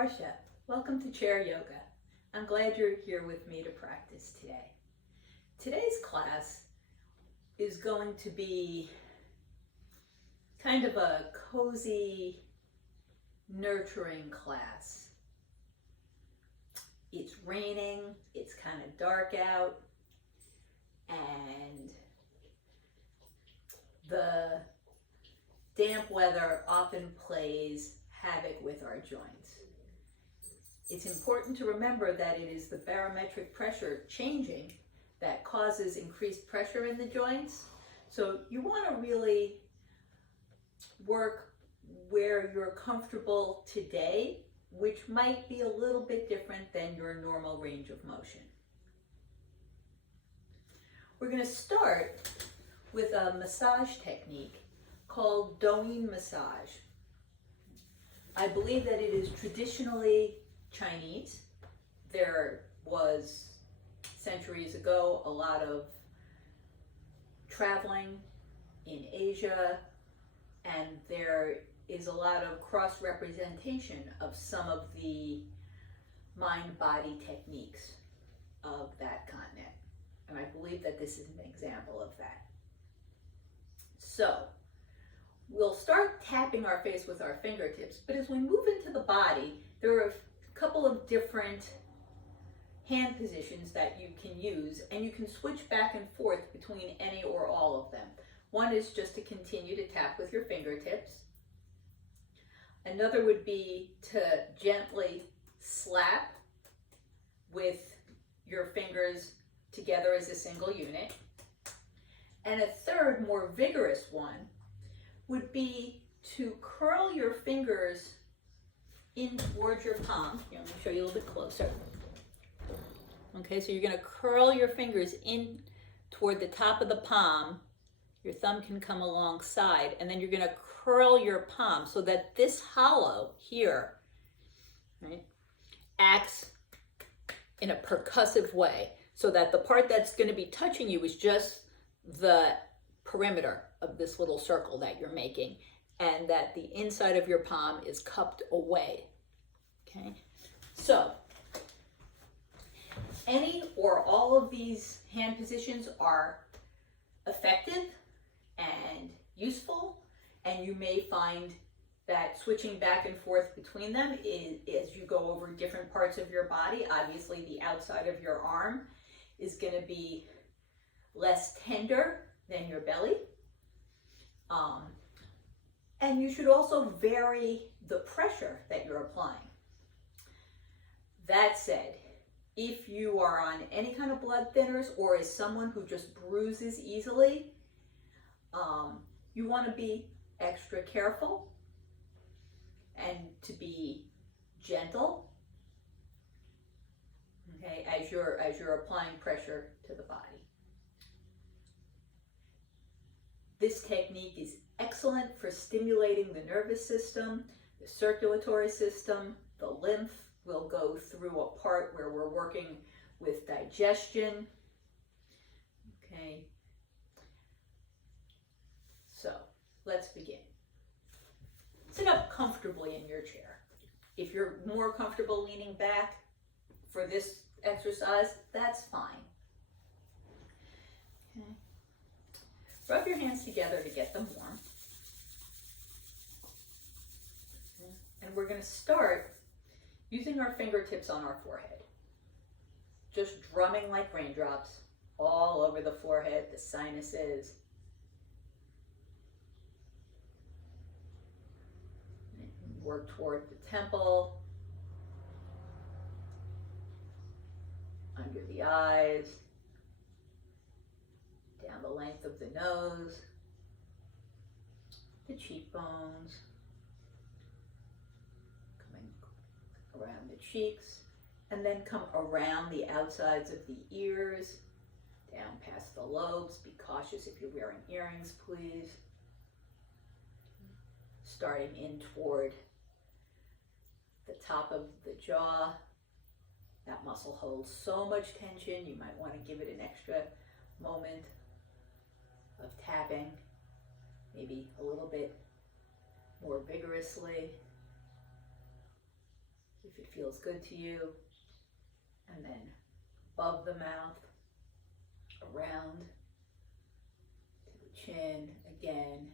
Marcia. Welcome to Chair Yoga. I'm glad you're here with me to practice today. Today's class is going to be kind of a cozy, nurturing class. It's raining, it's kind of dark out, and the damp weather often plays havoc with our joints. It's important to remember that it is the barometric pressure changing that causes increased pressure in the joints. So you want to really work where you're comfortable today, which might be a little bit different than your normal range of motion. We're going to start with a massage technique called Doin massage. I believe that it is traditionally Chinese. There was, centuries ago, a lot of traveling in Asia, and there is a lot of cross-representation of some of the mind-body techniques of that continent. And I believe that this is an example of that. So, we'll start tapping our face with our fingertips, but as we move into the body, there are a couple of different hand positions that you can use, and you can switch back and forth between any or all of them. One is just to continue to tap with your fingertips. Another would be to gently slap with your fingers together as a single unit. And a third, more vigorous one, would be to curl your fingers in towards your palm. Here, let me show you a little bit closer. Okay, so you're going to curl your fingers in toward the top of the palm. Your thumb can come alongside, and then you're going to curl your palm so that this hollow here, right, acts in a percussive way, so that the part that's going to be touching you is just the perimeter of this little circle that you're making, and that the inside of your palm is cupped away. Okay, so any or all of these hand positions are effective and useful, and you may find that switching back and forth between them as you go over different parts of your body. Obviously, the outside of your arm is going to be less tender than your belly. And you should also vary the pressure that you're applying. That said, if you are on any kind of blood thinners or is someone who just bruises easily, you want to be extra careful and to be gentle, okay, as you're applying pressure to the body. This technique is excellent for stimulating the nervous system, the circulatory system, the lymph. We'll go through a part where we're working with digestion. Okay. So, let's begin. Sit up comfortably in your chair. If you're more comfortable leaning back for this exercise, that's fine. Okay. Rub your hands together to get them warm. Okay. And we're going to start using our fingertips on our forehead. Just drumming like raindrops all over the forehead, the sinuses. Work toward the temple, under the eyes, down the length of the nose, the cheekbones, coming around the cheeks, and then come around the outsides of the ears, down past the lobes. Be cautious if you're wearing earrings, please. Starting in toward the top of the jaw. That muscle holds so much tension, you might want to give it an extra moment of tapping, maybe a little bit more vigorously. If if it feels good to you. And then above the mouth, around to the chin, again,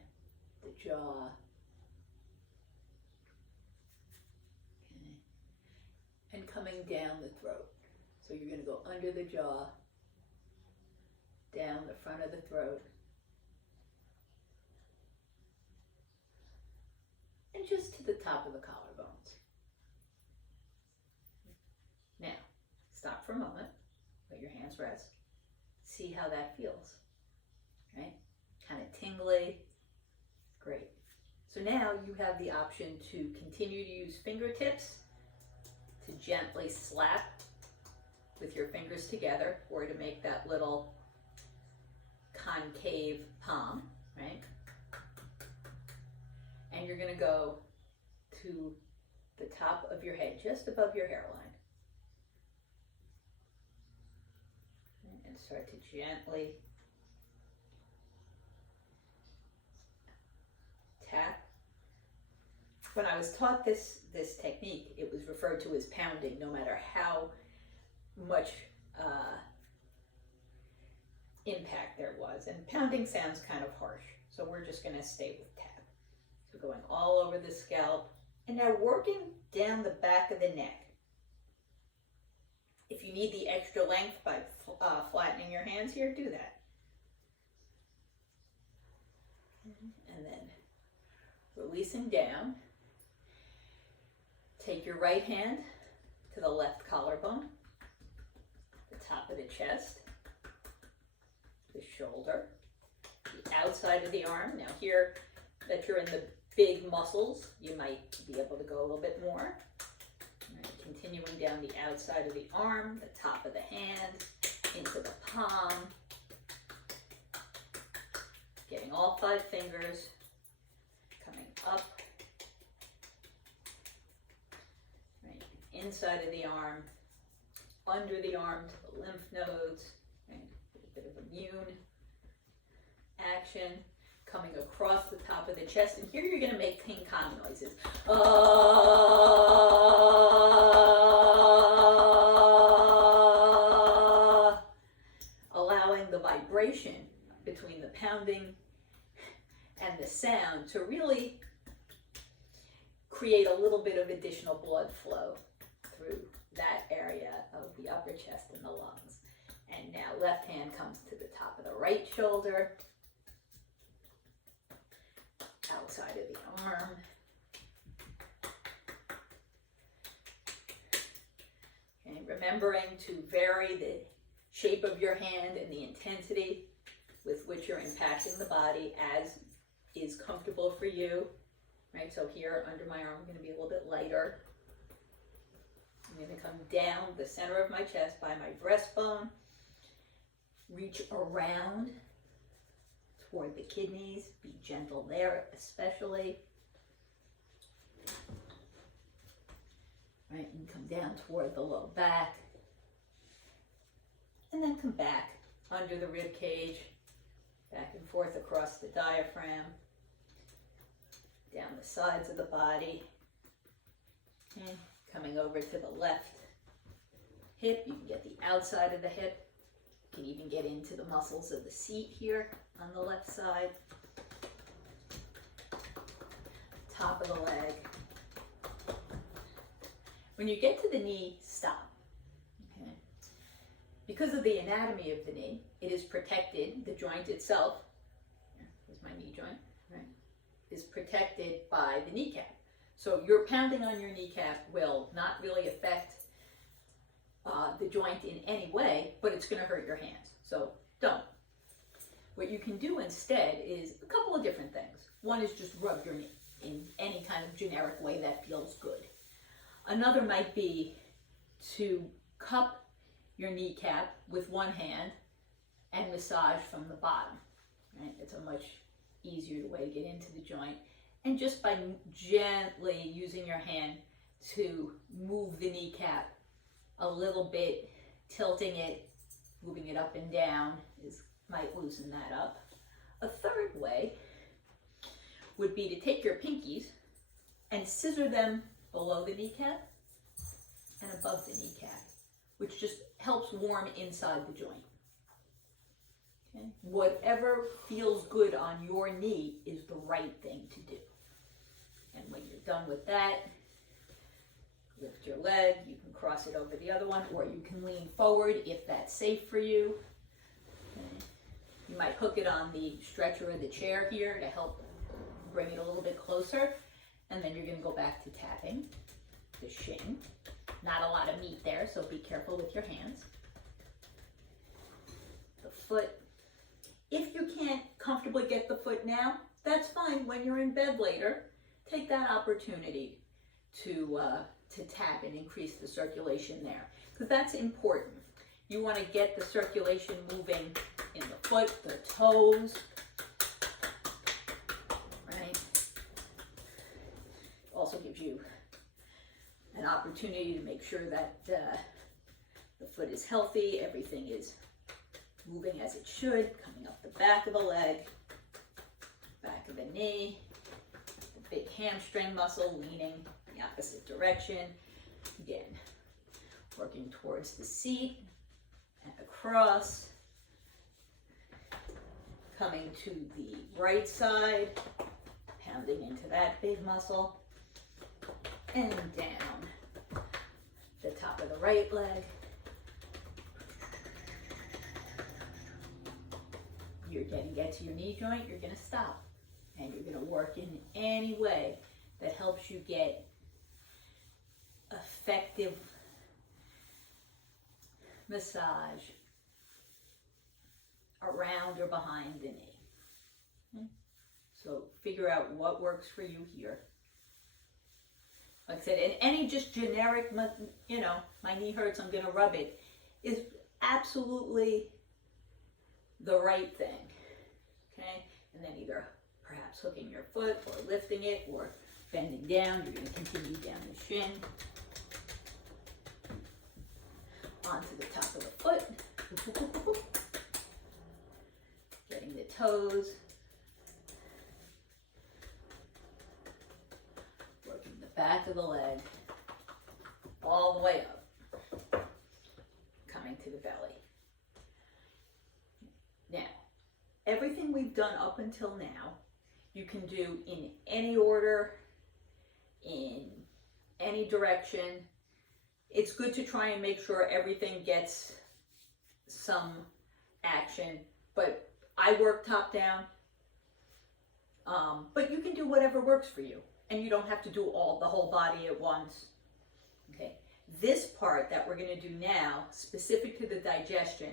the jaw. Okay. And coming down the throat. So you're going to go under the jaw, down the front of the throat, and just to the top of the collarbones. Now, stop for a moment, let your hands rest, see how that feels, right? Kind of tingly, great. So now you have the option to continue to use fingertips to gently slap with your fingers together, or to make that little concave palm, right? And you're going to go to the top of your head, just above your hairline. And start to gently tap. When I was taught this technique, it was referred to as pounding, no matter how much impact there was. And pounding sounds kind of harsh, so we're just going to stay with tap. So going all over the scalp, and now working down the back of the neck. If you need the extra length by flattening your hands here, do that. And then releasing down. Take your right hand to the left collarbone, the top of the chest, the shoulder, the outside of the arm. Now here that you're in the big muscles, you might be able to go a little bit more. Right, continuing down the outside of the arm, the top of the hand, into the palm. Getting all 5 fingers, coming up. Right, inside of the arm, under the arm to the lymph nodes. Right, a bit of immune action. Coming across the top of the chest, and here you're going to make King Kong noises. Allowing the vibration between the pounding and the sound to really create a little bit of additional blood flow through that area of the upper chest and the lungs. And now left hand comes to the top of the right shoulder, outside of the arm. Okay, remembering to vary the shape of your hand and the intensity with which you're impacting the body as is comfortable for you. Right, so here under my arm, I'm going to be a little bit lighter. I'm going to come down the center of my chest by my breastbone, reach around toward the kidneys, be gentle there especially. Right, and come down toward the low back. And then come back under the rib cage, back and forth across the diaphragm, down the sides of the body, and coming over to the left hip. You can get the outside of the hip. You can even get into the muscles of the seat here on the left side. Top of the leg. When you get to the knee, stop. Okay? Because of the anatomy of the knee, it is protected, the joint itself, here's my knee joint, right, is protected by the kneecap. So your pounding on your kneecap will not really affect the joint in any way, but it's going to hurt your hands. So don't. What you can do instead is a couple of different things. One is just rub your knee in any kind of generic way that feels good. Another might be to cup your kneecap with one hand and massage from the bottom. Right? It's a much easier way to get into the joint. And just by gently using your hand to move the kneecap a little bit, tilting it, moving it up and down might loosen that up. A third way would be to take your pinkies and scissor them below the kneecap and above the kneecap, which just helps warm inside the joint. Okay? Whatever feels good on your knee is the right thing to do. And when you're done with that, lift your leg. You can cross it over the other one, or you can lean forward if that's safe for you. Okay? You might hook it on the stretcher of the chair here to help bring it a little bit closer. And then you're going to go back to tapping the shin. Not a lot of meat there, so be careful with your hands. The foot. If you can't comfortably get the foot now, that's fine. When you're in bed later, take that opportunity to tap and increase the circulation there, because that's important. You want to get the circulation moving in the foot, the toes, right? Also gives you an opportunity to make sure that the foot is healthy, everything is moving as it should, coming up the back of the leg, back of the knee, the big hamstring muscle leaning the opposite direction. Again, working towards the seat and across, coming to the right side, pounding into that big muscle, and down the top of the right leg. You're going to get to your knee joint, you're going to stop, and you're going to work in any way that helps you get effective massage around or behind the knee. Okay? So figure out what works for you here. Like I said, and any just generic, you know, my knee hurts, I'm going to rub it, is absolutely the right thing. Okay? And then either perhaps hooking your foot or lifting it or bending down. You're going to continue down the shin onto the top of the foot. Getting the toes. Working the back of the leg all the way up. Coming to the belly. Now, everything we've done up until now, you can do in any order, in any direction. It's good to try and make sure everything gets some action, but I work top down. But you can do whatever works for you, and you don't have to do the whole body at once. Okay, this part that we're going to do now, specific to the digestion,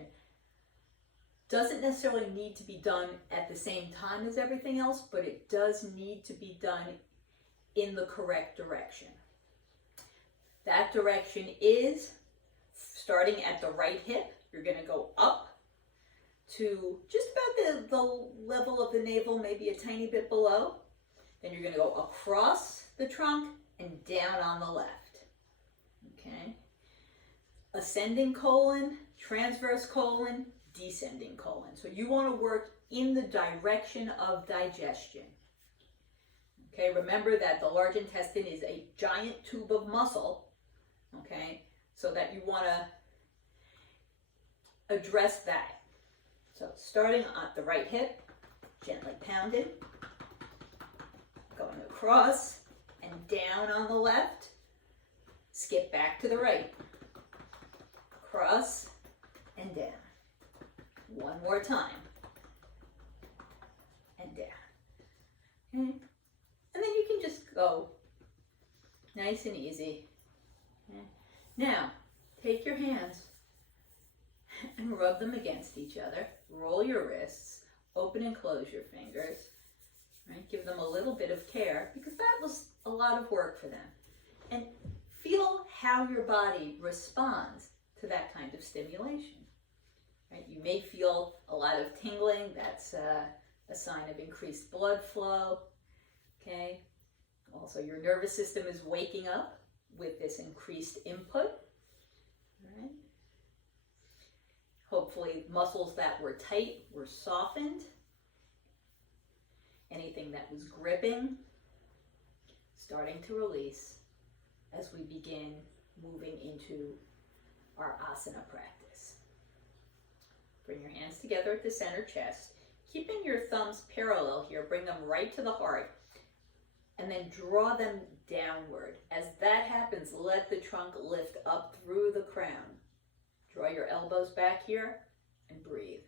doesn't necessarily need to be done at the same time as everything else, but it does need to be done in the correct direction. That direction is starting at the right hip. You're going to go up to just about the level of the navel, maybe a tiny bit below. Then you're going to go across the trunk and down on the left. Okay? Ascending colon, transverse colon, descending colon. So you want to work in the direction of digestion. Okay, remember that the large intestine is a giant tube of muscle. Okay, so that you want to address that. So starting at the right hip, gently pounded, going across and down on the left, skip back to the right, cross and down. One more time, and down. Okay. And then you can just go nice and easy. Okay. Now, take your hands and rub them against each other. Roll your wrists, open and close your fingers. Right? Give them a little bit of care, because that was a lot of work for them. And feel how your body responds to that kind of stimulation. Right? You may feel a lot of tingling. That's a sign of increased blood flow. Okay. Also, your nervous system is waking up with this increased input. All right. Hopefully, muscles that were tight were softened. Anything that was gripping, starting to release as we begin moving into our asana practice. Bring your hands together at the center chest. Keeping your thumbs parallel here, bring them right to the heart, and then draw them downward. As that happens, let the trunk lift up through the crown. Draw your elbows back here and breathe.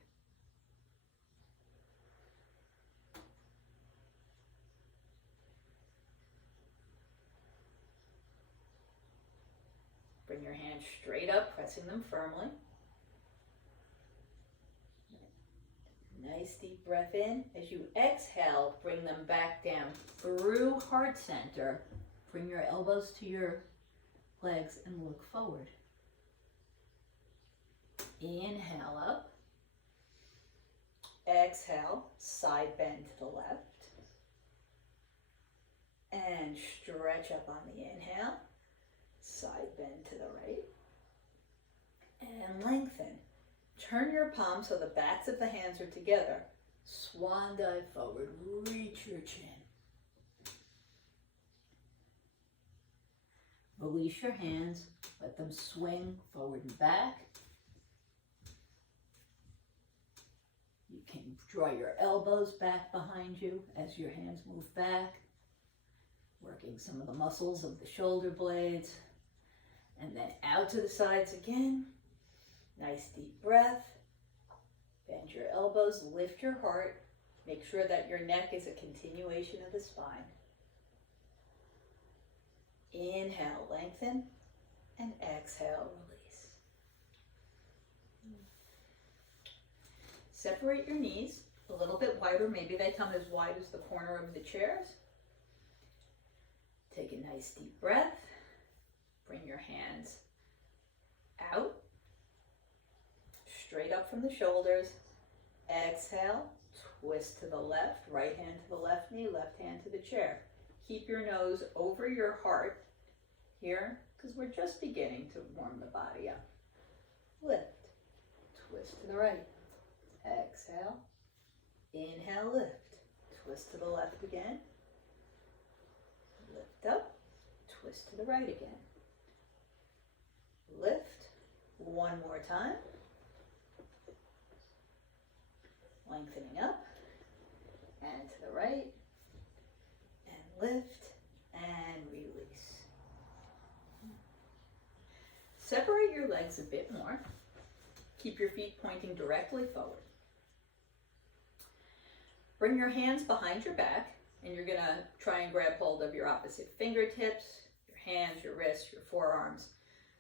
Bring your hands straight up, pressing them firmly. Nice deep breath in. As you exhale, bring them back down through heart center. Bring your elbows to your legs and look forward. Inhale up. Exhale, side bend to the left. And stretch up on the inhale. Side bend to the right. And lengthen. Turn your palms so the backs of the hands are together. Swan dive forward. Reach your chin. Release your hands. Let them swing forward and back. You can draw your elbows back behind you as your hands move back, working some of the muscles of the shoulder blades. And then out to the sides again. Nice deep breath. Bend your elbows, lift your heart. Make sure that your neck is a continuation of the spine. Inhale, lengthen, and exhale, release. Separate your knees a little bit wider. Maybe they come as wide as the corner of the chairs. Take a nice deep breath. Bring your hands out, straight up from the shoulders. Exhale, twist to the left, right hand to the left knee, left hand to the chair. Keep your nose over your heart here, because we're just beginning to warm the body up. Lift, twist to the right. Exhale, inhale, lift, twist to the left again. Lift up, twist to the right again. Lift, one more time. Lengthening up, and to the right, and lift, and release. Separate your legs a bit more. Keep your feet pointing directly forward. Bring your hands behind your back, and you're gonna try and grab hold of your opposite fingertips, your hands, your wrists, your forearms.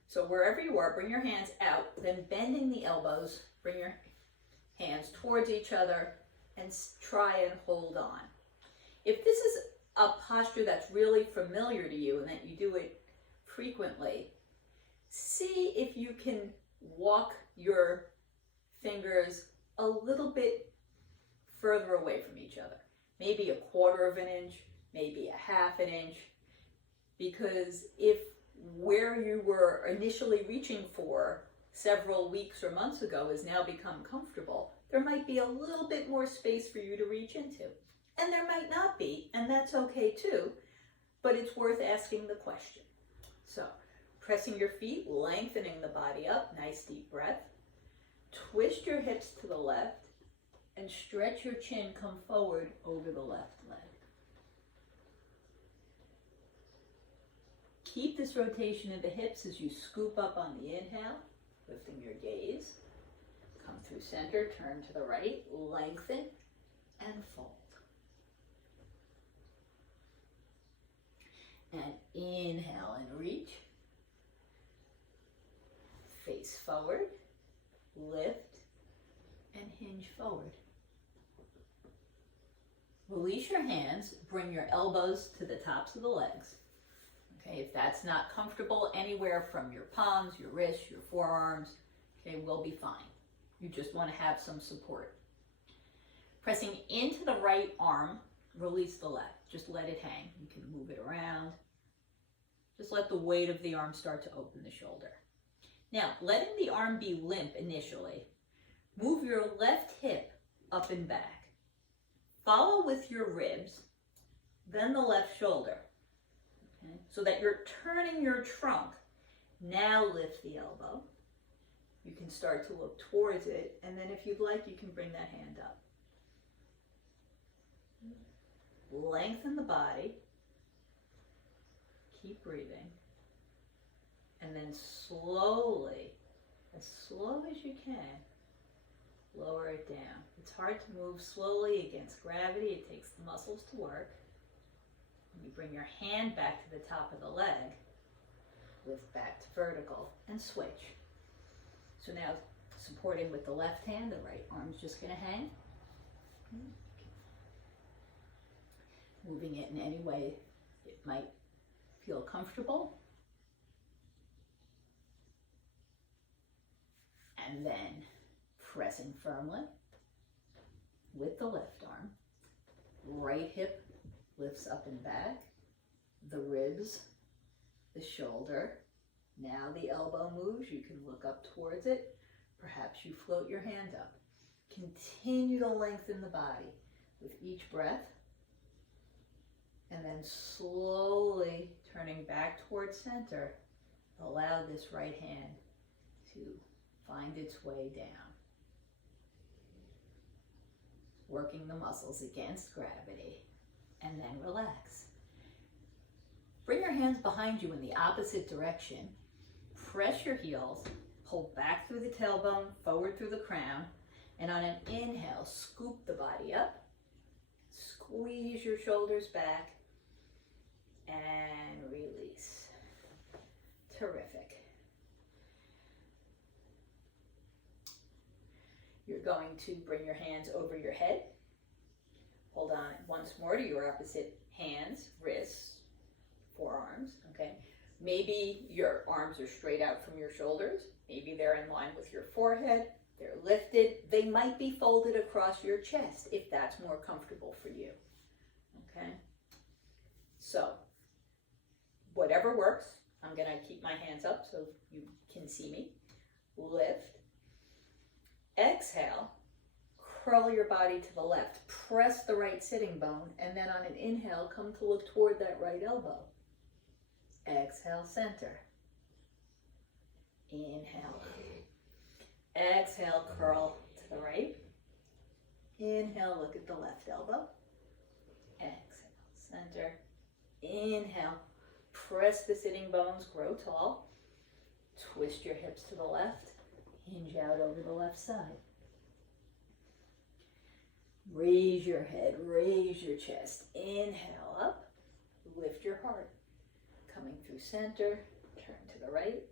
So wherever you are, bring your hands out, then bending the elbows, bring your hands towards each other and try and hold on. If this is a posture that's really familiar to you and that you do it frequently, see if you can walk your fingers a little bit further away from each other. Maybe a quarter of an inch, maybe a half an inch, because if where you were initially reaching for several weeks or months ago has now become comfortable, there might be a little bit more space for you to reach into. And there might not be, and that's okay too, but it's worth asking the question. So, pressing your feet, lengthening the body up, nice deep breath. Twist your hips to the left and stretch your chin, come forward over the left leg. Keep this rotation of the hips as you scoop up on the inhale, lifting your gaze. Come through center, turn to the right, lengthen, and fold. And inhale and reach. Face forward, lift, and hinge forward. Release your hands, bring your elbows to the tops of the legs. Okay, if that's not comfortable, anywhere from your palms, your wrists, your forearms, okay, will be fine. You just want to have some support. Pressing into the right arm, release the left. Just let it hang. You can move it around. Just let the weight of the arm start to open the shoulder. Now, letting the arm be limp initially, move your left hip up and back. Follow with your ribs, then the left shoulder. Okay? So that you're turning your trunk, Now lift the elbow. You can start to look towards it, and then if you'd like, you can bring that hand up. Lengthen the body. Keep breathing. And then slowly, as slow as you can, lower it down. It's hard to move slowly against gravity. It takes the muscles to work. You bring your hand back to the top of the leg, lift back to vertical, and switch. So now, supporting with the left hand, the right arm's just going to hang. Moving it in any way it might feel comfortable. And then pressing firmly with the left arm. Right hip lifts up and back. The ribs, the shoulder. Now the elbow moves. You can look up towards it. Perhaps you float your hand up. Continue to lengthen the body with each breath. And then slowly turning back towards center, allow this right hand to find its way down. Working the muscles against gravity, and then relax. Bring your hands behind you in the opposite direction. Press your heels, pull back through the tailbone, forward through the crown, and on an inhale, scoop the body up, squeeze your shoulders back, and release. Terrific. You're going to bring your hands over your head. Hold on once more to your opposite hands, wrists, forearms, okay? Maybe your arms are straight out from your shoulders. Maybe they're in line with your forehead. They're lifted. They might be folded across your chest if that's more comfortable for you, okay? So, whatever works. I'm gonna keep my hands up so you can see me. Lift. Exhale. Curl your body to the left. Press the right sitting bone, and then on an inhale, come to look toward that right elbow. Exhale, center. Inhale. Exhale, curl to the right. Inhale, look at the left elbow. Exhale, center. Inhale. Press the sitting bones, grow tall. Twist your hips to the left. Hinge out over the left side. Raise your head, raise your chest. Inhale up, lift your heart. Coming through center, turn to the right.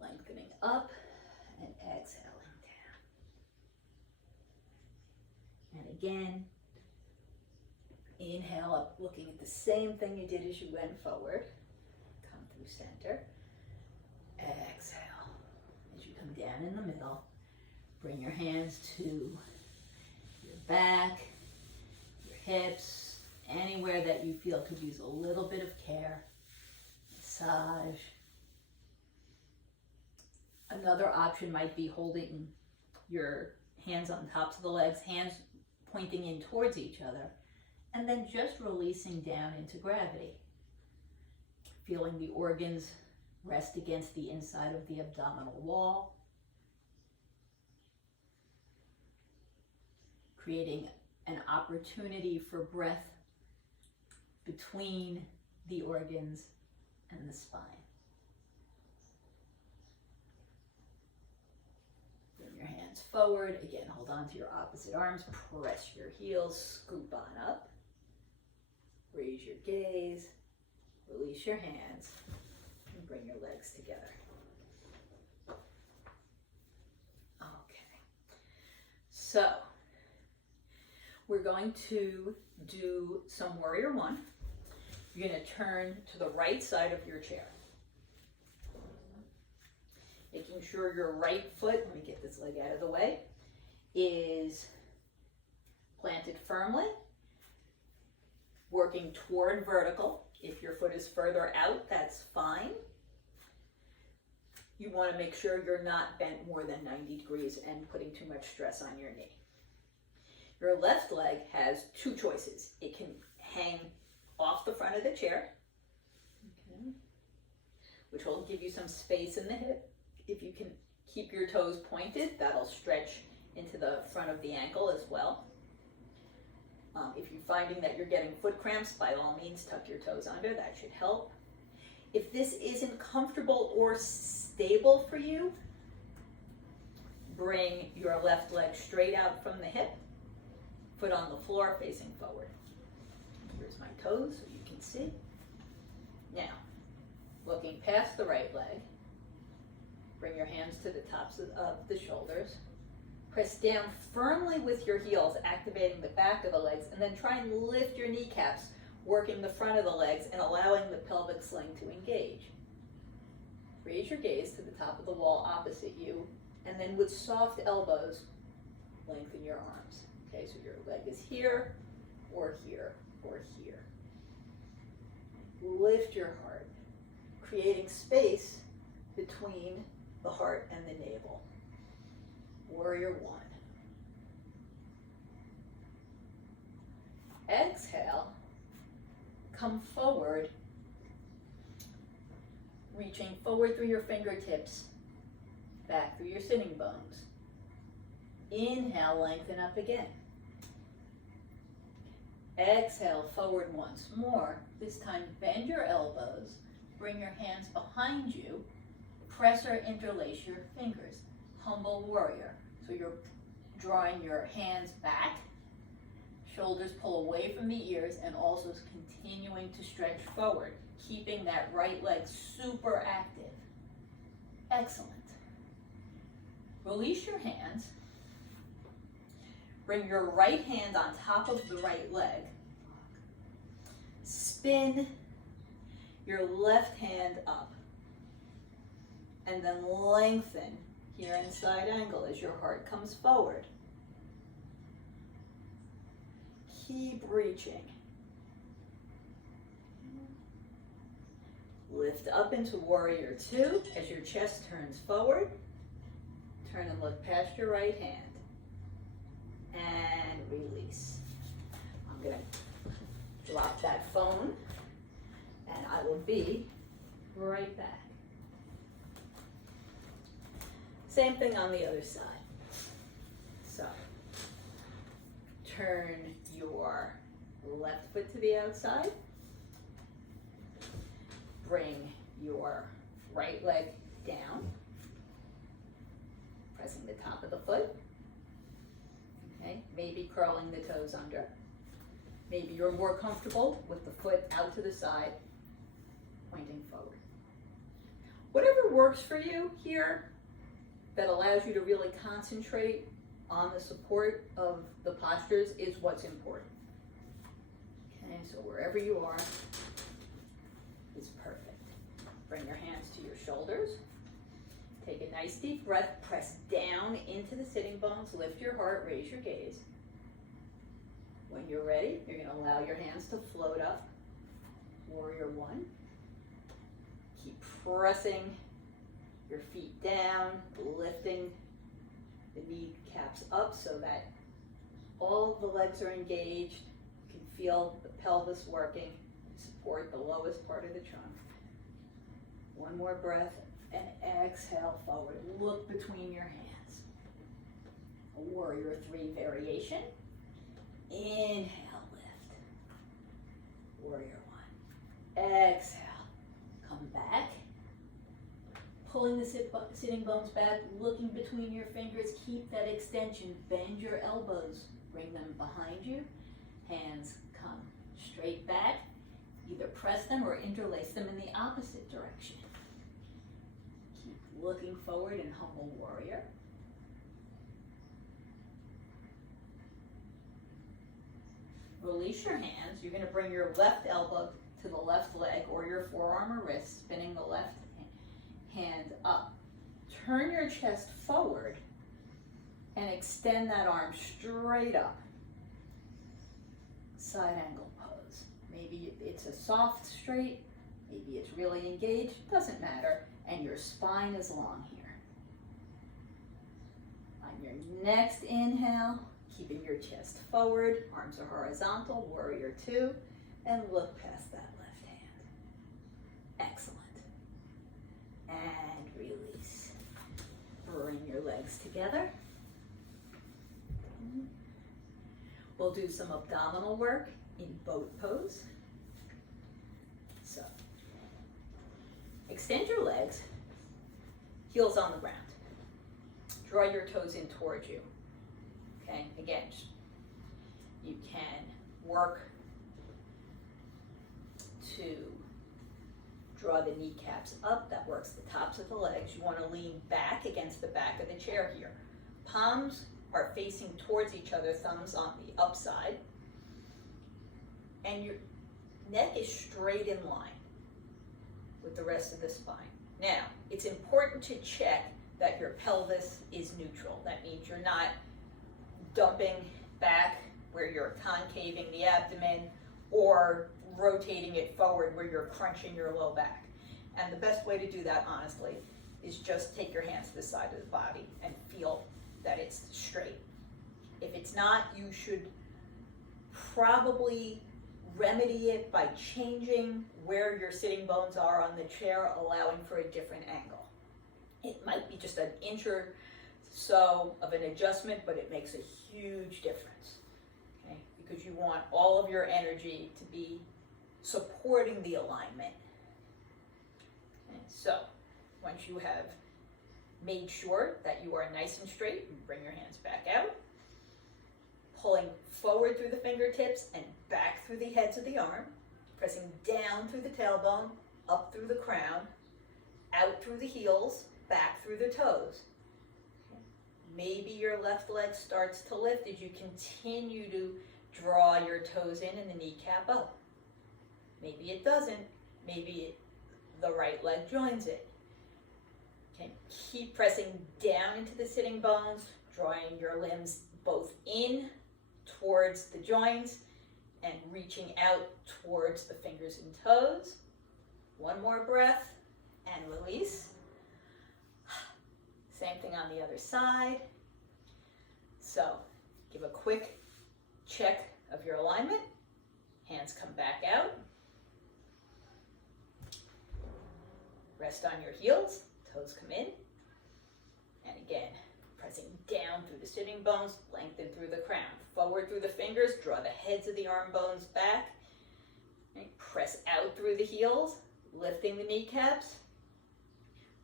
Lengthening up and exhaling down. And again, inhale up, looking at the same thing you did as you went forward. Come through center. Exhale. As you come down in the middle, bring your hands to your back, your hips, anywhere that you feel could use a little bit of care. Massage. Another option might be holding your hands on the tops of the legs, hands pointing in towards each other, and then just releasing down into gravity. Feeling the organs rest against the inside of the abdominal wall. Creating an opportunity for breath between the organs and the spine. Bring your hands forward. Again, hold on to your opposite arms. Press your heels. Scoop on up. Raise your gaze. Release your hands. And bring your legs together. Okay. So, we're going to do some Warrior One. You're going to turn to the right side of your chair. Making sure your right foot, let me get this leg out of the way, is planted firmly, working toward vertical. If your foot is further out, that's fine. You want to make sure you're not bent more than 90 degrees and putting too much stress on your knee. Your left leg has two choices. It can hang off the front of the chair, okay, which will give you some space in the hip. If you can keep your toes pointed, that'll stretch into the front of the ankle as well. If you're finding that you're getting foot cramps, by all means, tuck your toes under. That should help. If this isn't comfortable or stable for you, bring your left leg straight out from the hip, foot on the floor facing forward. Here's my toes so you can see. Now, looking past the right leg, bring your hands to the tops of the shoulders. Press down firmly with your heels, activating the back of the legs, and then try and lift your kneecaps, working the front of the legs and allowing the pelvic sling to engage. Raise your gaze to the top of the wall opposite you, and then with soft elbows, lengthen your arms. Okay, so your leg is here, or here, or here. Lift your heart, creating space between the heart and the navel. Warrior one. Exhale, come forward, reaching forward through your fingertips, back through your sitting bones. Inhale, lengthen up again. Exhale, forward once more. This time bend your elbows, bring your hands behind you, press or interlace your fingers. Humble warrior. So you're drawing your hands back, shoulders pull away from the ears, and also continuing to stretch forward, keeping that right leg super active. Excellent. Release your hands. Bring your right hand on top of the right leg. Spin your left hand up. And then lengthen here in side angle as your heart comes forward. Keep reaching. Lift up into warrior two as your chest turns forward. Turn and look past your right hand. And release. I'm going to drop that phone and I will be right back. Same thing on the other side. So, turn your left foot to the outside. Bring your right leg down, pressing the top of the foot. Okay, maybe curling the toes under. Maybe you're more comfortable with the foot out to the side, pointing forward. Whatever works for you here that allows you to really concentrate on the support of the postures is what's important. Okay, so wherever you are is perfect. Bring your hands to your shoulders. Take a nice deep breath, press down into the sitting bones, lift your heart, raise your gaze. When you're ready, you're going to allow your hands to float up. Warrior one. Keep pressing your feet down, lifting the kneecaps up so that all of the legs are engaged. You can feel the pelvis working to support the lowest part of the trunk. One more breath and exhale forward. Look between your hands. A warrior three variation. Inhale, lift. Warrior one. Exhale. Come back. Pulling the sitting bones back, looking between your fingers. Keep that extension. Bend your elbows. Bring them behind you. Hands come straight back. Either press them or interlace them in the opposite direction. Keep looking forward in humble warrior. Release your hands. You're going to bring your left elbow to the left leg or your forearm or wrist, spinning the left hand up. Turn your chest forward and extend that arm straight up. Side angle pose. Maybe it's a soft straight, maybe it's really engaged, doesn't matter. And your spine is long here. On your next inhale, keeping your chest forward, arms are horizontal, warrior two, and look past that left hand. Excellent. and release. Bring your legs together. We'll do some abdominal work in boat pose. So, extend your legs, heels on the ground. Draw your toes in towards you. Okay, again, you can work to draw the kneecaps up. That works the tops of the legs. You want to lean back against the back of the chair here. Palms are facing towards each other, thumbs on the upside. And your neck is straight in line with the rest of the spine. Now, it's important to check that your pelvis is neutral. That means you're not dumping back where you're concaving the abdomen or rotating it forward where you're crunching your low back. And the best way to do that, honestly, is just take your hands to the side of the body and feel that it's straight. If it's not, you should probably remedy it by changing where your sitting bones are on the chair, allowing for a different angle. It might be just an inch or so of an adjustment, but it makes a huge difference, okay? Because you want all of your energy to be supporting the alignment. Okay, so once you have made sure that you are nice and straight, bring your hands back out, pulling forward through the fingertips and back through the heads of the arm, pressing down through the tailbone, up through the crown, out through the heels, back through the toes. Okay. Maybe your left leg starts to lift as you continue to draw your toes in and the kneecap up. Maybe it doesn't. Maybe the right leg joins it. Okay. Keep pressing down into the sitting bones, drawing your limbs both in towards the joints and reaching out towards the fingers and toes. One more breath and release. Same thing on the other side. So give a quick check of your alignment. Hands come back out. Rest on your heels, toes come in. And again, pressing down through the sitting bones, lengthen through the crown. Forward through the fingers, draw the heads of the arm bones back. Right, press out through the heels, lifting the kneecaps,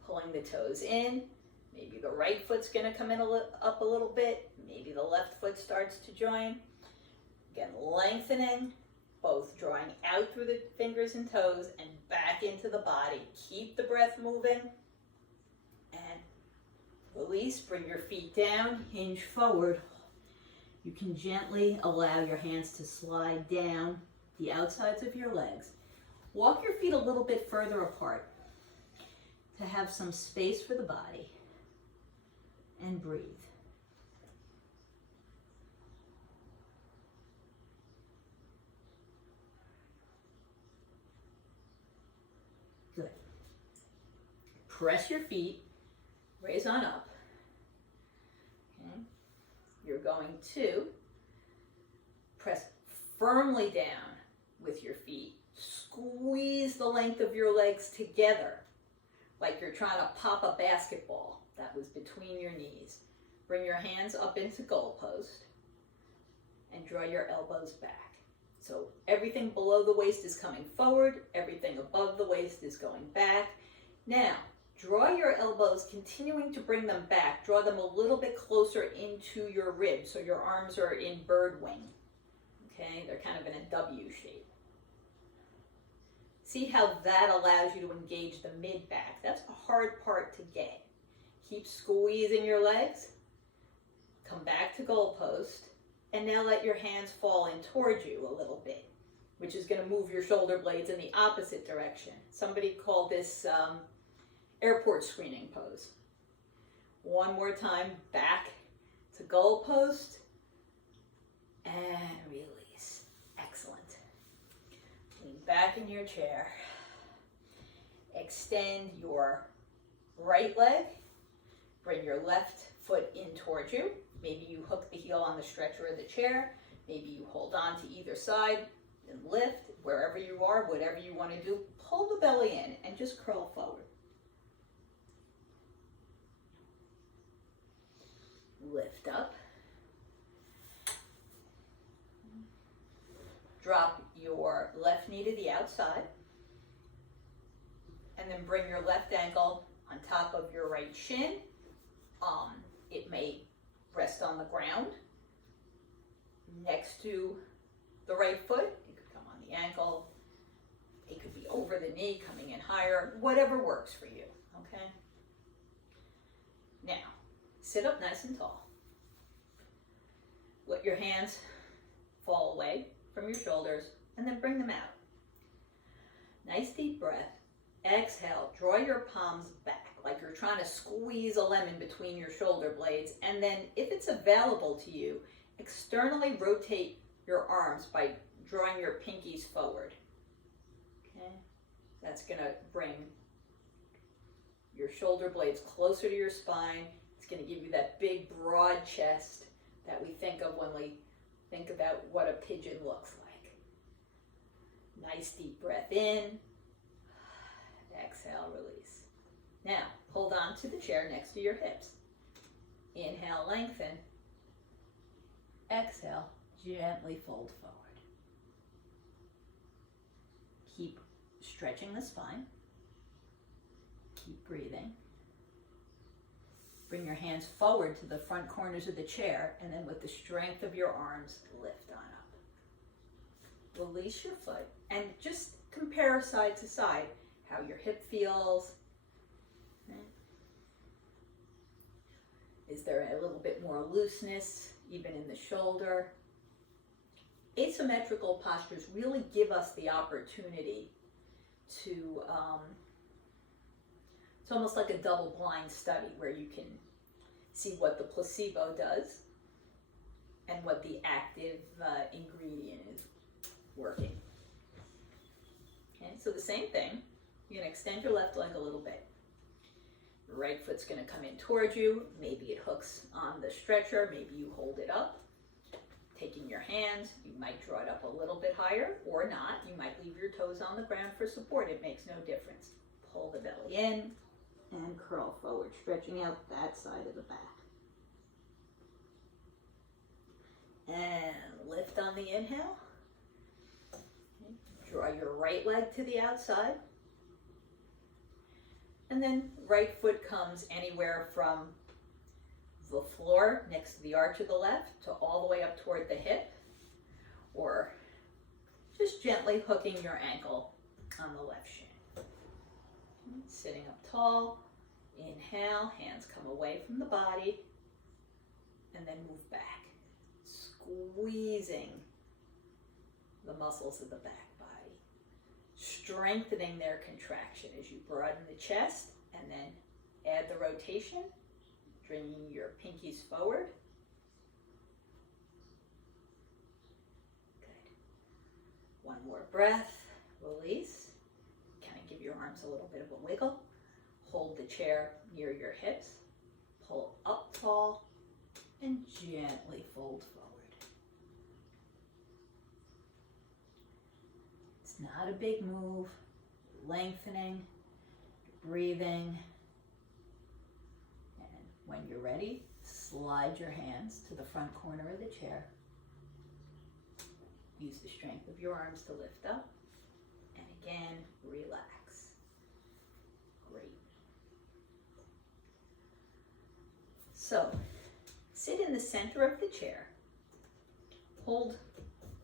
pulling the toes in. Maybe the right foot's gonna come in up a little bit. Maybe the left foot starts to join. Again, lengthening, both drawing out through the fingers and toes and back into the body. Keep the breath moving. And release, bring your feet down, hinge forward. You can gently allow your hands to slide down the outsides of your legs. Walk your feet a little bit further apart to have some space for the body. And breathe. Good. Press your feet, raise on up. Okay. You're going to press firmly down with your feet. Squeeze the length of your legs together like you're trying to pop a basketball. That was between your knees. Bring your hands up into goalpost and draw your elbows back. So everything below the waist is coming forward, everything above the waist is going back. Now, draw your elbows, continuing to bring them back. Draw them a little bit closer into your ribs so your arms are in bird wing. Okay, they're kind of in a W shape. See how that allows you to engage the mid-back. That's a hard part to get. Keep squeezing your legs. Come back to goalpost. And now let your hands fall in towards you a little bit, which is going to move your shoulder blades in the opposite direction. Somebody called this airport screening pose. One more time, back to goalpost. And release. Excellent. Lean back in your chair. Extend your right leg. Bring your left foot in towards you. Maybe you hook the heel on the stretcher of the chair. Maybe you hold on to either side and lift. Wherever you are, whatever you want to do, pull the belly in and just curl forward. lift up. Drop your left knee to the outside. And then bring your left ankle on top of your right shin. It may rest on the ground next to the right foot. It could come on the ankle. It could be over the knee, coming in higher, whatever works for you, okay? Now, sit up nice and tall. Let your hands fall away from your shoulders and then bring them out. Nice deep breath. Exhale, draw your palms back like you're trying to squeeze a lemon between your shoulder blades. And then if it's available to you, externally rotate your arms by drawing your pinkies forward. Okay, that's gonna bring your shoulder blades closer to your spine. It's gonna give you that big broad chest that we think of when we think about what a pigeon looks like. Nice deep breath in. Exhale, release. Now, hold on to the chair next to your hips. Inhale, lengthen. Exhale, gently fold forward. Keep stretching the spine. Keep breathing. Bring your hands forward to the front corners of the chair, and then with the strength of your arms, lift on up. Release your foot, and just compare side to side how your hip feels. Okay. Is there a little bit more looseness, even in the shoulder? Asymmetrical postures really give us the opportunity to, it's almost like a double-blind study where you can see what the placebo does and what the active ingredient is working. Okay, so the same thing. You're going to extend your left leg a little bit. Your right foot's going to come in towards you. Maybe it hooks on the stretcher. Maybe you hold it up. Taking your hands, you might draw it up a little bit higher or not. You might leave your toes on the ground for support. It makes no difference. Pull the belly in and curl forward, stretching out that side of the back. And lift on the inhale. Okay. Draw your right leg to the outside. And then right foot comes anywhere from the floor next to the arch of the left to all the way up toward the hip, or just gently hooking your ankle on the left shin. Sitting up tall, inhale, hands come away from the body, and then move back, squeezing the muscles of the back body, strengthening their contraction as you broaden the chest, and then add the rotation, bringing your pinkies forward. Good. One more breath, release. Kind of give your arms a little bit of a wiggle. Hold the chair near your hips. Pull up tall and gently fold forward. It's not a big move. Lengthening, breathing. And when you're ready, slide your hands to the front corner of the chair. Use the strength of your arms to lift up. And again, relax. Great. So, sit in the center of the chair. Hold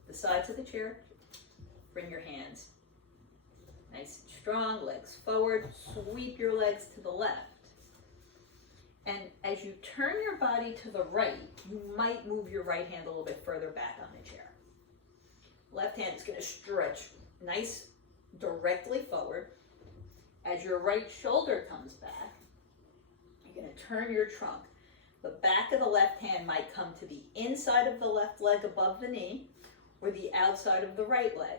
the sides of the chair. Bring your hands nice and strong, legs forward. Sweep your legs to the left. And as you turn your body to the right, you might move your right hand a little bit further back on the chair. Left hand is going to stretch nice directly forward. As your right shoulder comes back, you're going to turn your trunk. The back of the left hand might come to the inside of the left leg above the knee or the outside of the right leg.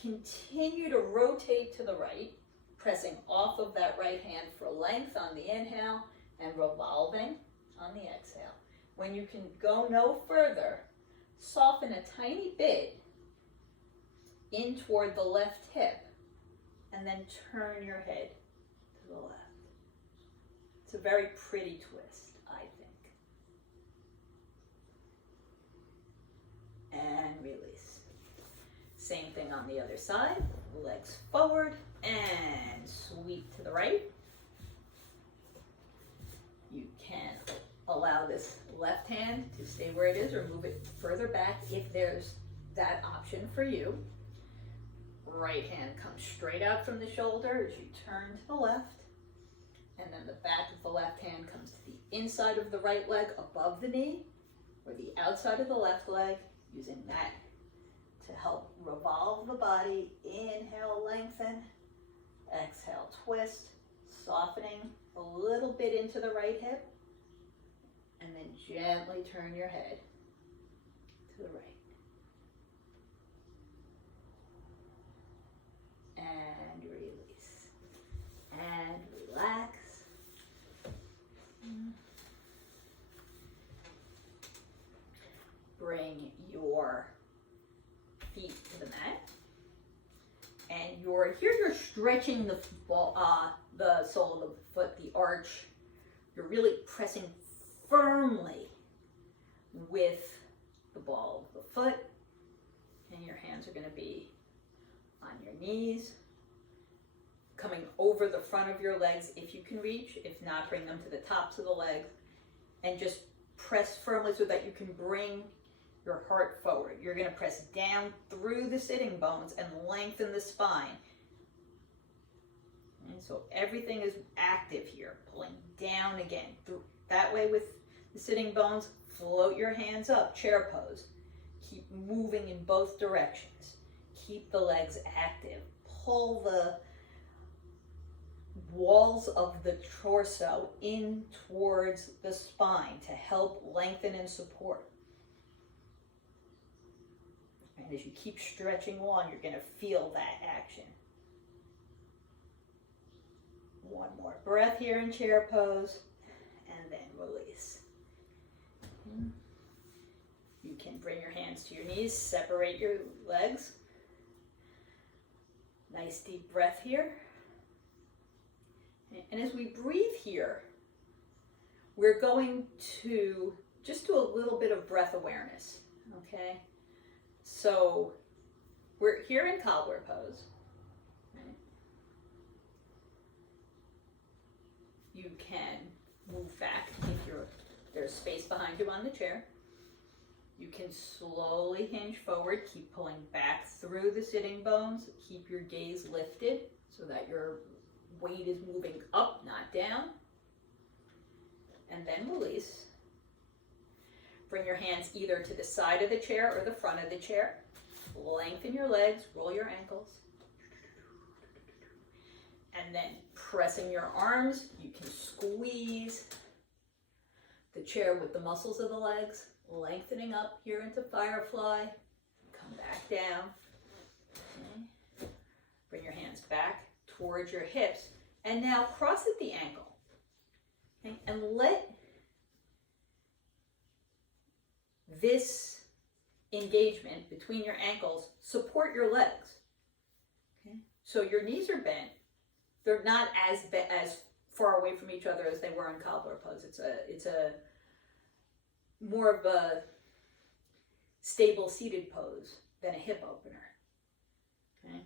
Continue to rotate to the right, pressing off of that right hand for length on the inhale and revolving on the exhale. When you can go no further, soften a tiny bit in toward the left hip and then turn your head to the left. It's a very pretty twist, I think. Same thing on the other side. Legs forward and sweep to the right. You can allow this left hand to stay where it is or move it further back if there's that option for you. Right hand comes straight out from the shoulder as you turn to the left. And then the back of the left hand comes to the inside of the right leg above the knee, or the outside of the left leg, using that to help revolve the body. Inhale, lengthen. Exhale, twist, softening a little bit into the right hip. And then gently turn your head to the right. And release. And relax. Bring your feet to the mat. And you're stretching the sole of the foot, the arch. You're really pressing firmly with the ball of the foot. And your hands are going to be on your knees, coming over the front of your legs if you can reach. If not, bring them to the tops of the legs and just press firmly so that you can bring your heart forward. You're going to press down through the sitting bones and lengthen the spine. And so everything is active here, pulling down again. That way with the sitting bones, float your hands up, chair pose. Keep moving in both directions. Keep the legs active. Pull the walls of the torso in towards the spine to help lengthen and support. And as you keep stretching on, you're going to feel that action. One more breath here in chair pose, and then release. You can bring your hands to your knees, separate your legs. Nice deep breath here. And as we breathe here, we're going to just do a little bit of breath awareness, okay? So we're here in cobbler pose. Right? You can move back if there's space behind you on the chair. You can slowly hinge forward, keep pulling back through the sitting bones, keep your gaze lifted so that your weight is moving up, not down. And then release. Bring your hands either to the side of the chair or the front of the chair. Lengthen your legs, roll your ankles. And then pressing your arms, you can squeeze the chair with the muscles of the legs, lengthening up here into firefly. Come back down. Okay. Bring your hands back towards your hips. And now cross at the ankle. Okay. And let this engagement between your ankles support your legs. Okay? So your knees are bent. They're not as far away from each other as they were in cobbler pose. It's a more of a stable seated pose than a hip opener. Okay?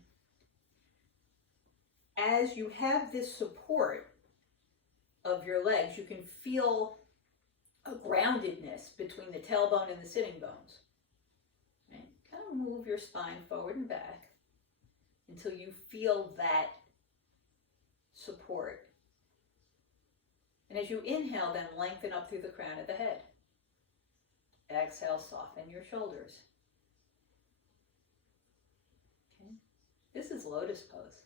As you have this support of your legs, you can feel a groundedness between the tailbone and the sitting bones. Okay? Kind of move your spine forward and back until you feel that support. And as you inhale, then lengthen up through the crown of the head. Exhale, soften your shoulders. Okay? This is lotus pose.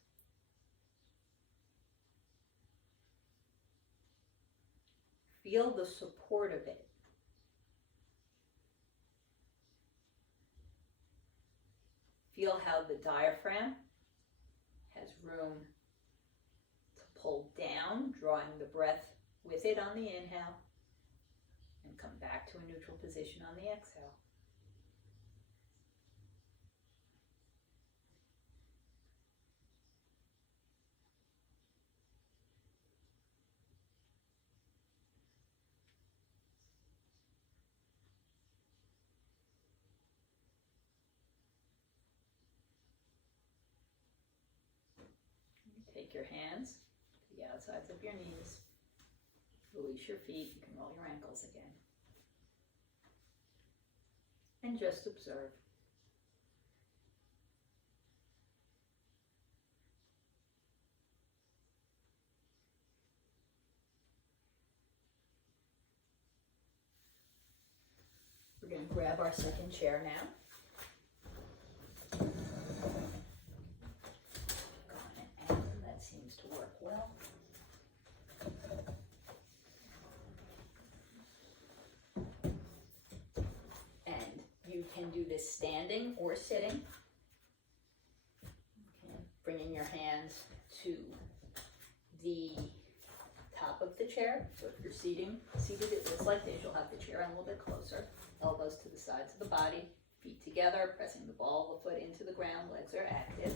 Feel the support of it. Feel how the diaphragm has room to pull down, drawing the breath with it on the inhale, and come back to a neutral position on the exhale. Take your hands to the outsides of your knees. Release your feet. You can roll your ankles again. And just observe. We're going to grab our second chair now. That seems to work well. And you can do this standing or sitting. Okay. Bringing your hands to the top of the chair. So if you're seated, it looks like this. You'll have the chair a little bit closer. Elbows to the sides of the body. Feet together, pressing the ball of the foot into the ground. Legs are active.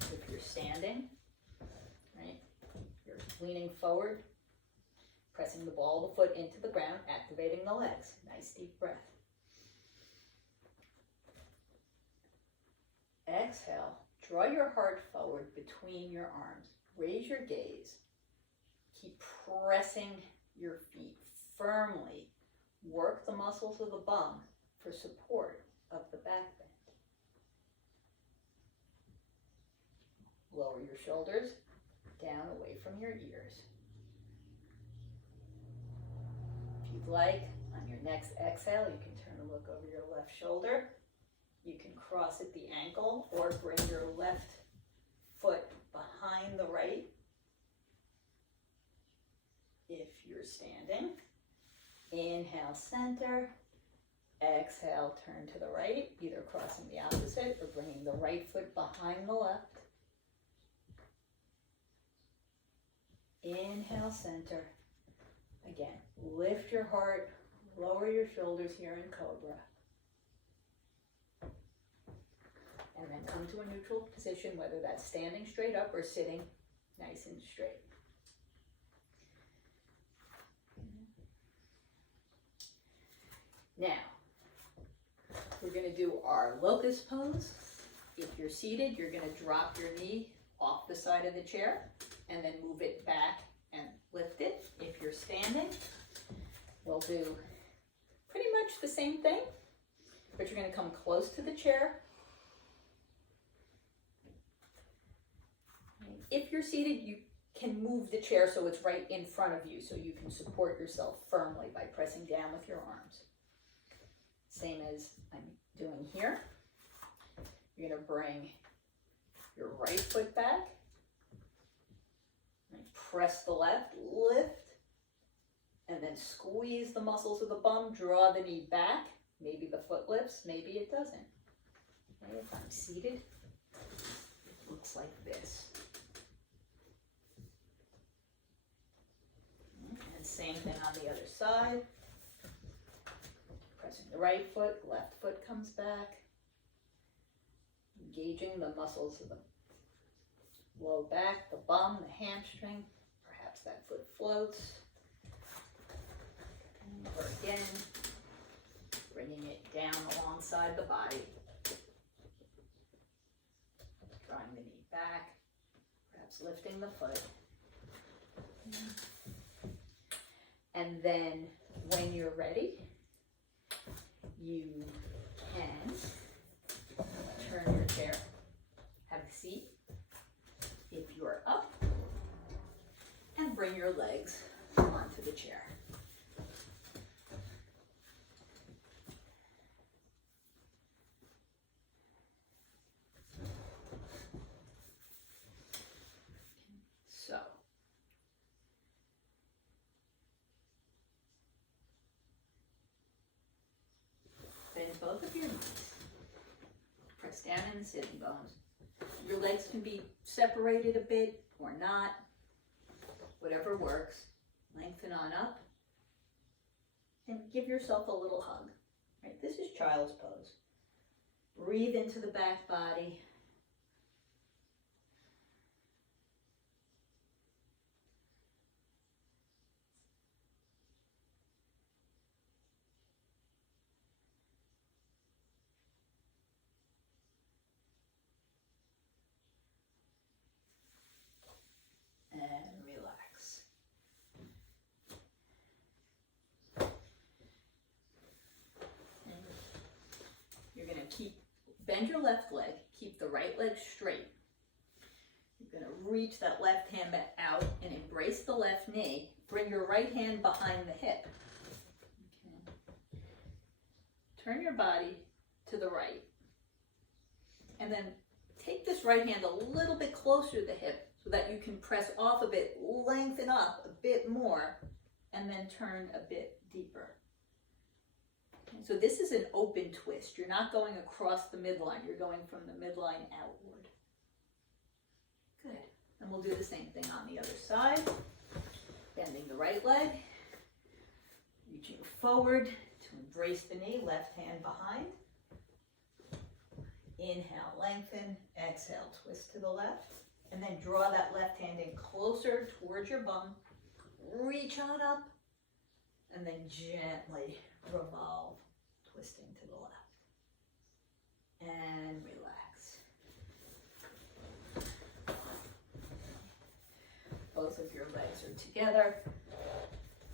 If you're standing, right, you're leaning forward, pressing the ball of the foot into the ground, activating the legs. Nice deep breath. Exhale. Draw your heart forward between your arms. Raise your gaze. Keep pressing your feet firmly. Work the muscles of the bum for support of the back bend. Lower your shoulders down away from your ears. If you'd like, on your next exhale, you can turn to look over your left shoulder. You can cross at the ankle or bring your left foot behind the right if you're standing. Inhale, center. Exhale, turn to the right, either crossing the opposite or bringing the right foot behind the left. Inhale, center. Again, lift your heart, lower your shoulders here in Cobra. And then come to a neutral position, whether that's standing straight up or sitting nice and straight. Now, we're going to do our lotus pose. If you're seated, you're going to drop your knee off the side of the chair and then move it back and lift it. If you're standing, we'll do pretty much the same thing, but you're going to come close to the chair. If you're seated, you can move the chair so it's right in front of you so you can support yourself firmly by pressing down with your arms. Same as I'm doing here. You're going to bring your right foot back. Press the left, lift, and then squeeze the muscles of the bum, draw the knee back. Maybe the foot lifts, maybe it doesn't. Okay, if I'm seated, it looks like this. And same thing on the other side. Pressing the right foot, left foot comes back. Engaging the muscles of the low back, the bum, the hamstring. Perhaps that foot floats. Or again, bringing it down alongside the body. Drawing the knee back, perhaps lifting the foot. And then when you're ready, you can turn your chair, have a seat. If you're up, and bring your legs onto the chair. So, bend both of your knees. Press down in the sitting bones. Your legs can be separated a bit or not, whatever works. Lengthen on up and give yourself a little hug. Right? This is child's pose. Breathe into the back body. bend your left leg, keep the right leg straight. You're going to reach that left hand out and embrace the left knee. Bring your right hand behind the hip. Okay. Turn your body to the right. And then take this right hand a little bit closer to the hip so that you can press off a bit, lengthen up a bit more, and then turn a bit deeper. Okay. So this is an open twist. You're not going across the midline. You're going from the midline outward. Good. And we'll do the same thing on the other side. Bending the right leg, reaching forward to embrace the knee, left hand behind. Inhale, lengthen, exhale, twist to the left, and then draw that left hand in closer towards your bum. Reach on up, and then gently revolve, twisting to the left. And relax. Both of your legs are together.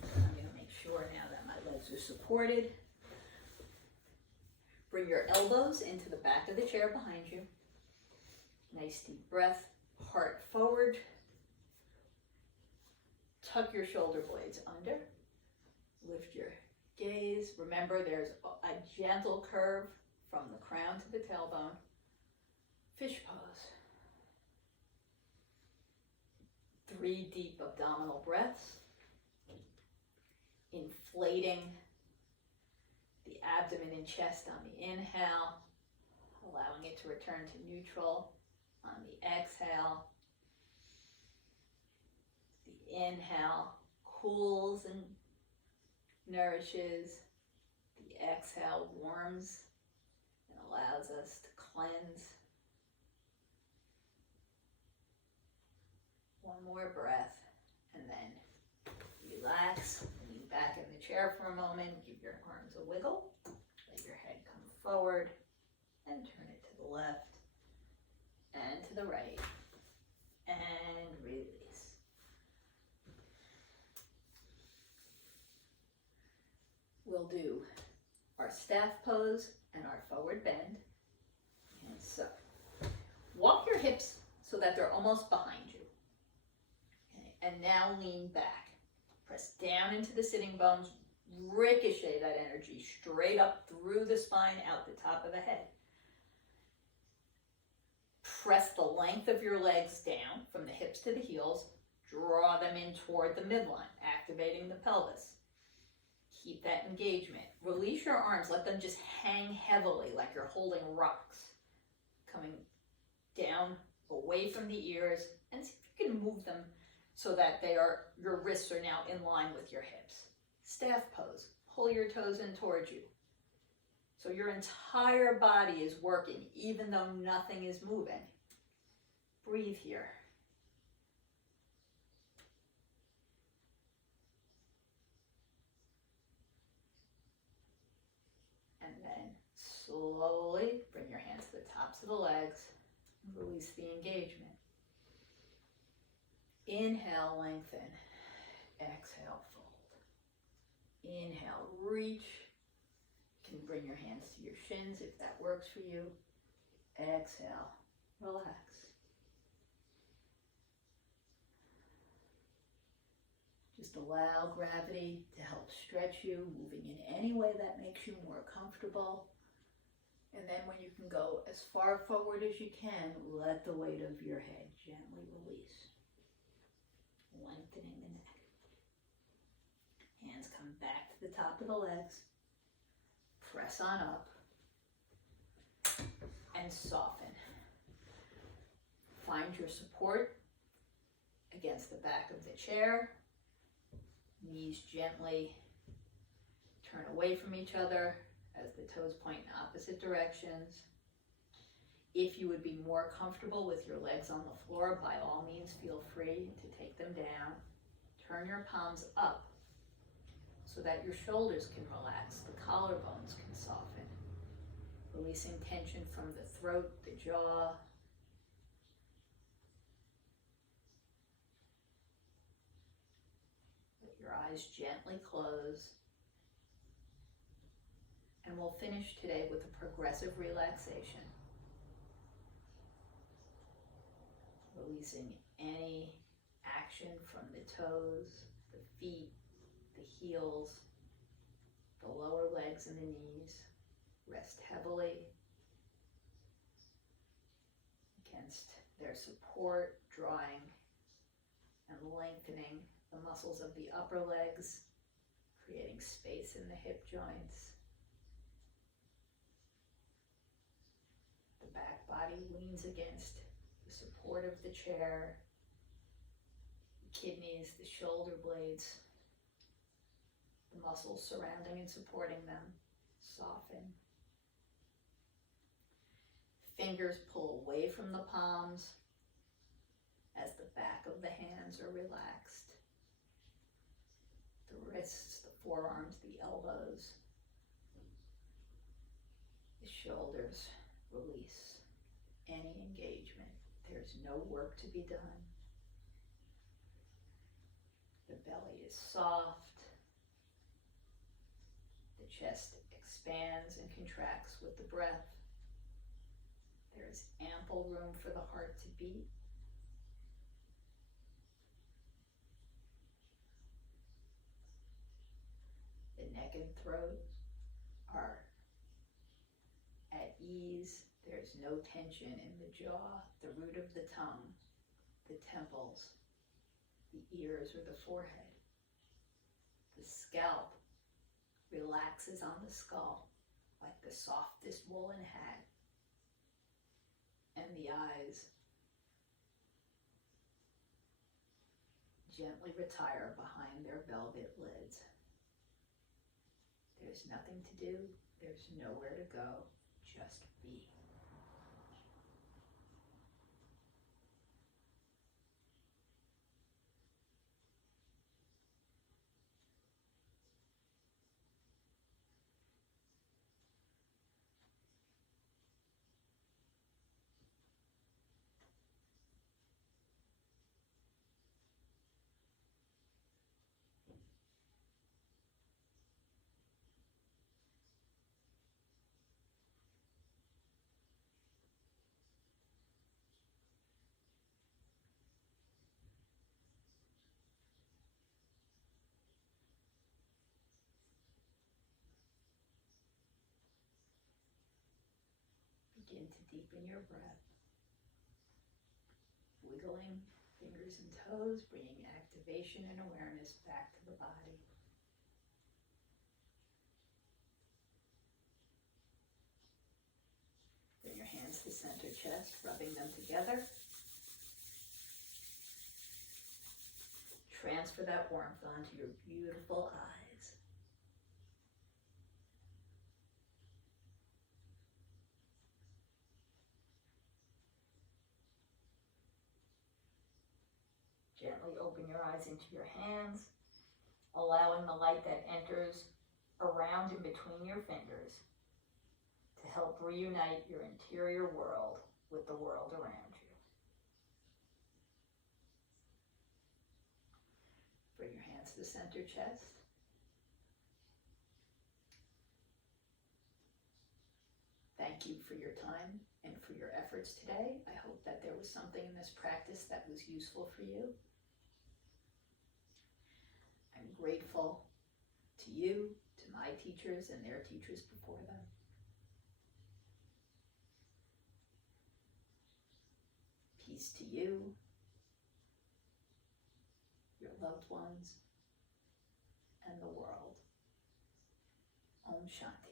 I'm going to make sure now that my legs are supported. Bring your elbows into the back of the chair behind you. Nice deep breath, heart forward. Tuck your shoulder blades under. Lift your gaze. Remember, there's a gentle curve from the crown to the tailbone. Fish pose. 3 deep abdominal breaths. Inflating the abdomen and chest on the inhale, allowing it to return to neutral on the exhale. The inhale cools and nourishes. The exhale warms and allows us to cleanse. One more breath, and then relax. Lean back in the chair for a moment. Give your arms a wiggle. Let your head come forward, and turn it to the left and to the right, and release. We'll do our staff pose and our forward bend. And so, walk your hips so that they're almost behind you. Okay. And now lean back. Press down into the sitting bones. Ricochet that energy straight up through the spine, out the top of the head. Press the length of your legs down from the hips to the heels. Draw them in toward the midline, activating the pelvis. Keep that engagement. Release your arms. Let them just hang heavily like you're holding rocks. Coming down away from the ears, and see if you can move them so that your wrists are now in line with your hips. Staff pose. Pull your toes in towards you. So your entire body is working, even though nothing is moving. Breathe here. And then slowly bring your hands to the tops of the legs and release the engagement. Inhale, lengthen. Exhale, fold. Inhale, reach. You can bring your hands to your shins if that works for you. Exhale, relax. Just allow gravity to help stretch you, moving in any way that makes you more comfortable. And then when you can go as far forward as you can, let the weight of your head gently release. Lengthening the neck. Hands come back to the top of the legs. Press on up. And soften. Find your support against the back of the chair. Knees gently turn away from each other as the toes point in opposite directions. If you would be more comfortable with your legs on the floor, by all means feel free to take them down. Turn your palms up so that your shoulders can relax, the collarbones can soften, releasing tension from the throat, the jaw. Let your eyes gently close. And we'll finish today with a progressive relaxation. releasing any action from the toes, the feet, the heels, the lower legs and the knees. Rest heavily against their support, drawing and lengthening the muscles of the upper legs, creating space in the hip joints. The back body leans against the support of the chair, the kidneys, the shoulder blades, the muscles surrounding and supporting them soften. Fingers pull away from the palms as the back of the hands are relaxed. The wrists, the forearms, the elbows, the shoulders release any engagement. There's no work to be done. The belly is soft. The chest expands and contracts with the breath. There is ample room for the heart to beat. The neck and throat are at ease. There's no tension in the jaw, the root of the tongue, the temples, the ears or the forehead. The scalp relaxes on the skull like the softest woolen hat. And the eyes gently retire behind their velvet lids. There's nothing to do. There's nowhere to go. Just be. Begin to deepen your breath. Wiggling fingers and toes, bringing activation and awareness back to the body. Bring your hands to center chest, rubbing them together. Transfer that warmth onto your beautiful eyes. Gently open your eyes into your hands, allowing the light that enters around and between your fingers to help reunite your interior world with the world around you. Bring your hands to center chest. Thank you for your time and for your efforts today. I hope that there was something in this practice that was useful for you. I'm grateful to you, to my teachers and their teachers before them. Peace to you, your loved ones, and the world. Om Shanti.